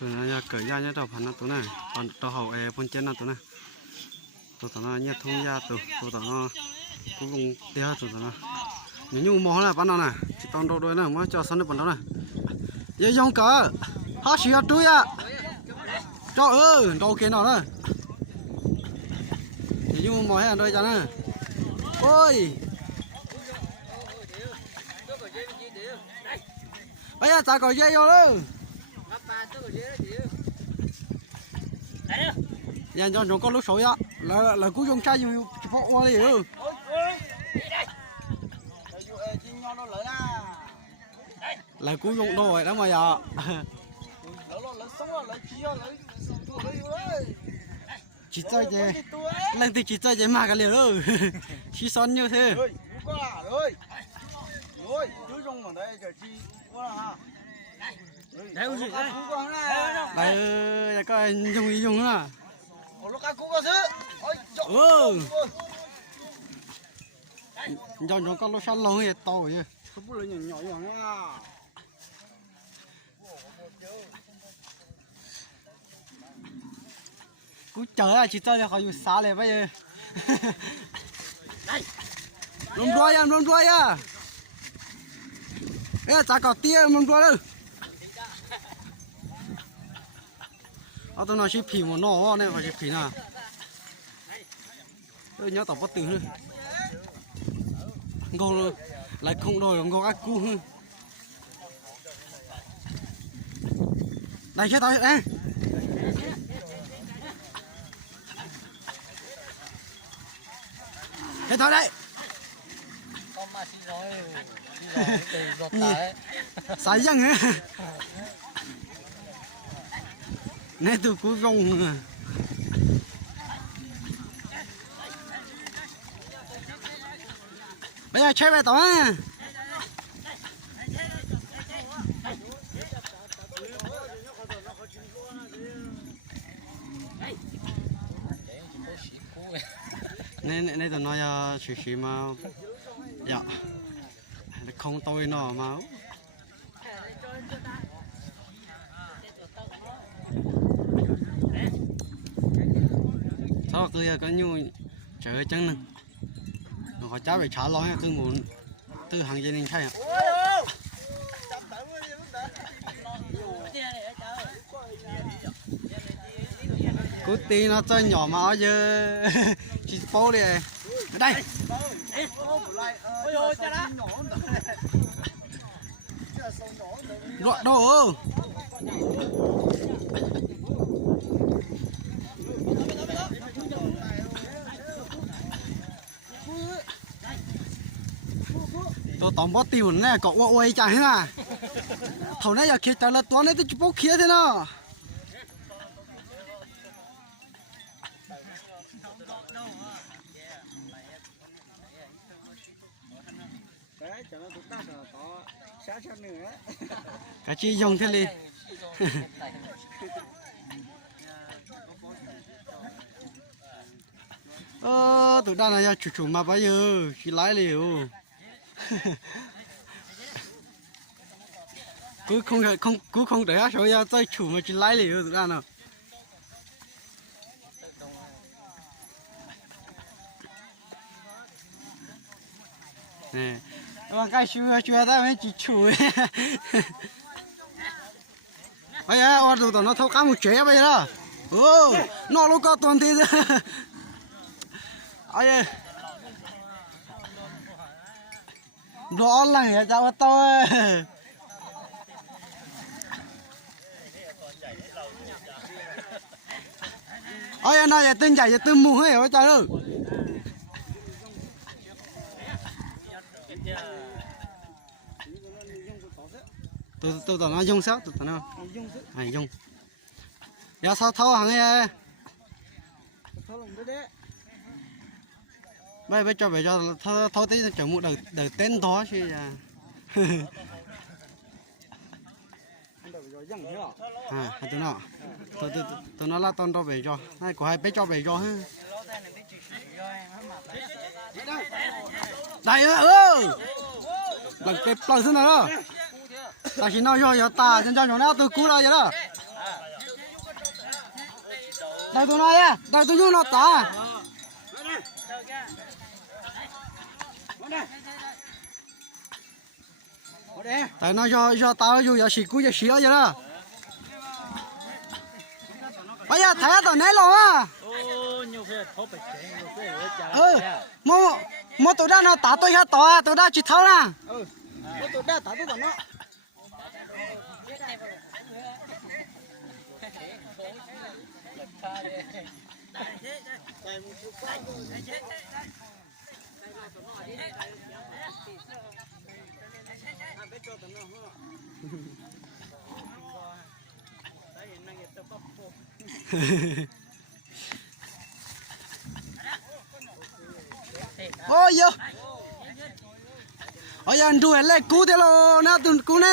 tụi nó nhà cởi ra nhá đầu phần nó tụi này còn đầu hậu e phân chân nó tụi này tụi nó nhà thông gia tụi nó cũng cùng tia tụi nó nếu như mỏ là bắt nó này chỉ toàn đồ đôi này mới cho sân được phần đó này dễ dòng cả ha xì túi à cho đầu kia nào đó nếu như mỏ hay là đôi chắn này ôi bây giờ chả có dây vô đâu giờ cho chúng con lúc sôi á là cú dùng chai dùng chụp hoa đi ừ là cú dùng đồ rồi đó mà giờ chỉ chơi gì lần thì chỉ chơi gì mà cái liều đâu chỉ son như thế đây coi dùng gì dùng à cho nó có lúc sáng lâu thì to vậy không có nhỏ nhỏ nha cú chờ à chỉ chơi là khỏi dùng xả này bây giờ lông đuôi à ê chả có tia lông đuôi đâu tôi nói chỉ phì một nọ này phải chỉ phì nào tôi nhớ tao bắt từ nữa ngô lại không đòi ngô ác cu hơn đây chết tao đây chết tao đây sải răng hả nè từ cuối vòng bây giờ chơi về tao á nên tao nói xí mà dạ không tôi nó mà sao cứ có như trời chân nè họ cháu về trả lo ha cứ muốn từ hàng gia đình thay à cú tí nó chơi nhỏ mà giờ chỉ bố đi đây gọi đồ tôi tóm bó tiểu này có ôi chả hết à thầu này giờ kia trả là toán này tôi chụp bó kia thế nào cái chi dùng thế đi tụi ta là chủ mà bây giờ chỉ lái liều cứ không để số ra tới chủ mà chỉ lái liều tụi ta nào nè mà cái chưa ta mới chỉ chủ bây giờ tụi nó thâu cá một chế bây giờ nó lúc có toàn thế ai đó là cháu tôi ôi nó giờ tên chạy giờ tên mù hết rồi trời ơi tôi nó dùng sao tôi nó hay dùng giờ sao thâu hàng ấy bây cho thâu tí chẳng một đời tên đó chứ tụi nó là toàn đó về cho này có hai bé cho về cho ha đây lần cái lần thế nào đó ta chỉ nói cho ta chân cho nó tôi cứu ra vậy đó Đây tụi nó ya, đây tụi nhung nó tả. Tại nó do tao dù giờ xì cú giờ xì vậy đó. Bây giờ thấy tao nấy rồi á. Mua tụi đó nó tả tôi hết tao, tụi đó chỉ thâu nè. Mua tụi đó tả tôi tao nó. Ôi yo, ôi anh đuổi lại cú thế lo, na tụi cú nè,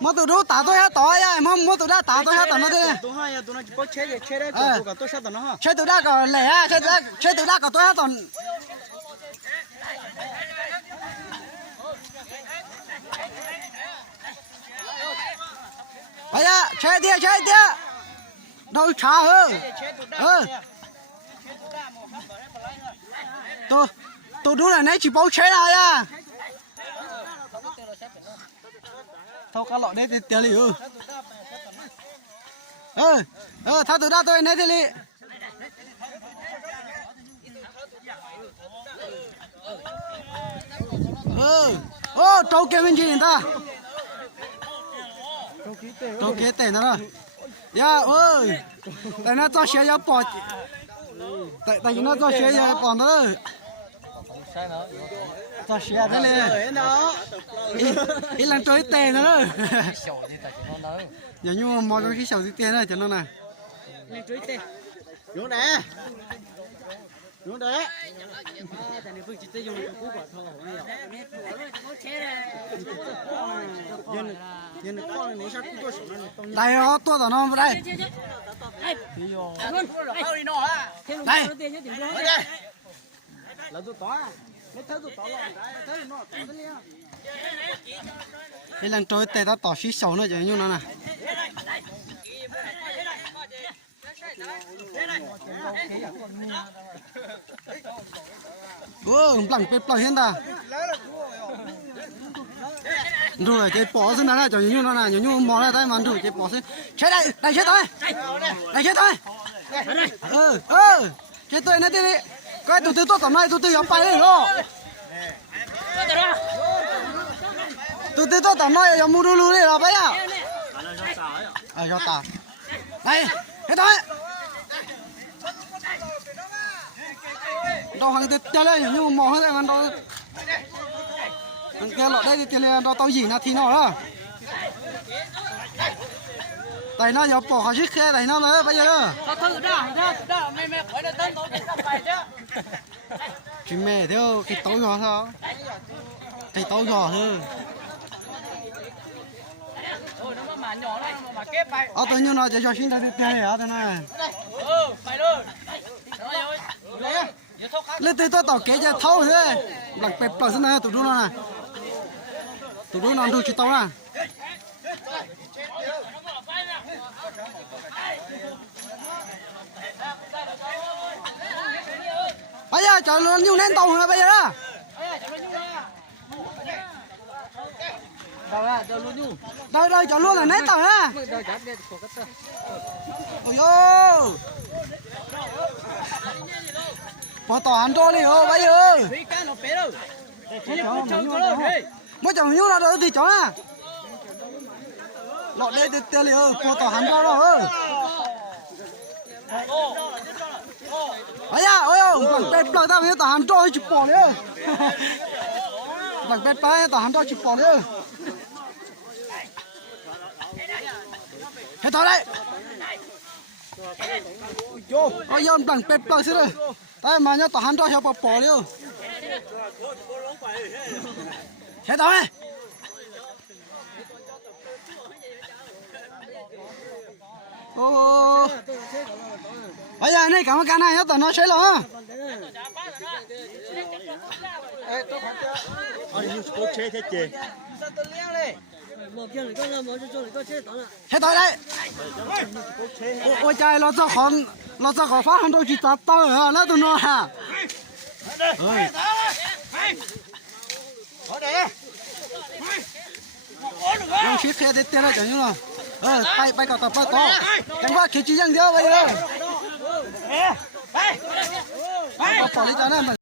mà tụi đó tả tôi hết tỏi à, mà tụi đó tả tôi hết tỏi nó thế. Tụi nó chỉ có chế đấy, còn tôi sát tỏi nó ha. Chế tụi đó còn lẻ à, chế tụi đó còn tôi hết tỏi. Bây giờ chế đi, đâu trả hơ, tôi đúng là nãy chỉ bao chế nào ya. Thâu cá lọ đấy thì tiền liu. Thao tụi đó tôi nãy thì li. Trâu kia bên gì người ta? Trâu kia tệ nó rồi. Ya ơi, tại nó cho xe bỏ, tại vì nó cho xe bỏ nó rồi. Cho xe thế này, ít lần trôi tệ nó rồi. Giờ như mà mò cái sầu tiền này cho nó này. Xuống đấy. Xuống đấy. Đây đó, tôi tao nó đây. Đây. Là tôi tỏ à. Cái lần trôi tệ tao tỏ xí sầu nữa chứ như nó nè. Bằng bếp plong hiện ta. Rồi cái bỏ xuống đó cho như nó nè, như mò ra tay mà rồi cái bỏ xuống. Chết đây chết thôi. Đây chết thôi. Chết tôi nó đi. Cái tụi tôi tầm này tụi tôi dám bay đi rồi. Tụi tôi tầm này dám mua đu đi rồi bay à. Do ta. Đây, hết thôi. Đâu hàng tiền lên nhưng mà mò hết rồi đâu. Cái lọ đây thì tiền lên đâu tao gì nó thì nó đó. Tại nó giờ bỏ hết cái này nó nữa bây giờ đó. Mẹ khỏi nó tên tôi cái bài chứ. Chị mẹ theo cái tối nhỏ sao? Cái tối nhỏ thôi. Tự nhiên nó cho xin ra tiền này à thế này. Phải luôn. Lên tới tôi tao kế cho thâu thế. Bằng bẹp bờ thế này tụi nó nè. Tụi nó chỉ tao nè. Bây giờ chờ luôn nhung lên tàu rồi bây giờ đó. Đâu chờ luôn là nét tàu ha. Ôi ô. Bỏ tàu ăn cho đi ô bây giờ. Mới chẳng nhung là đâu thì chó à. Lọ đây tiền liền bỏ tàu ăn cho rồi. Ôi ya, ôi bằng bếp plug tao biết tao ăn cho chụp bỏ đi. Bằng bếp plug tao ăn cho chụp bỏ đi. Hết thôi đấy. Ôi ya bằng bếp plug xí rồi. Tao mà nhá tao ăn cho chụp bỏ đi. Hết thôi. Ô. Bây giờ này cảm ơn cái này tao nó sẽ lo. hết rồi đấy ôi trời nó cho họ phát không đâu chỉ tạt tao hả nó tụi nó hả ơi nó phía kia để tiền lại chẳng như nào bay bay cả tập to chẳng qua kia chỉ chẳng thiếu bây giờ bỏ đi cho nó